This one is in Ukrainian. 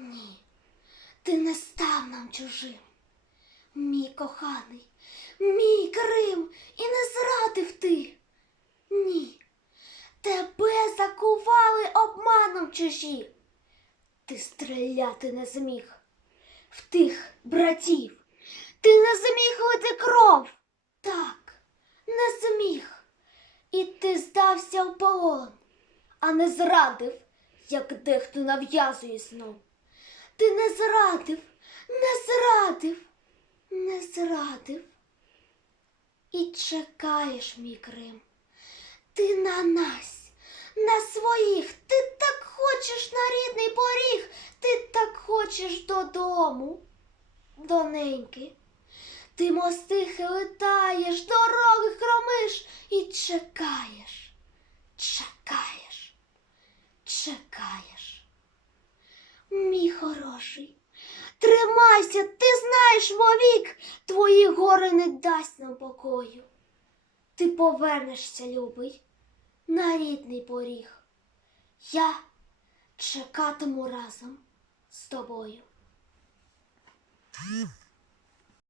Ні, ти не став нам чужим. Мій коханий, мій Крим, і не зрадив ти. Ні, тебе закували обманом чужі. Ти стріляти не зміг в тих братів. Ти не зміг лити кров. Так, не зміг. І ти здався в полон, а не зрадив, як дехто нав'язує знов. Ти не зрадив, не зрадив, не зрадив. І чекаєш, мій Крим. Ти на нас, на своїх, ти так хочеш на рідний поріг, ти так хочеш додому, доненьки. Ти мости хилитаєш, дороги хромиш і чекаєш, чекаєш, чекаєш. Хороший, тримайся, ти знаєш вовік, твої гори не дасть нам покою. Ти повернешся, любий, на рідний поріг. Я чекатиму разом з тобою.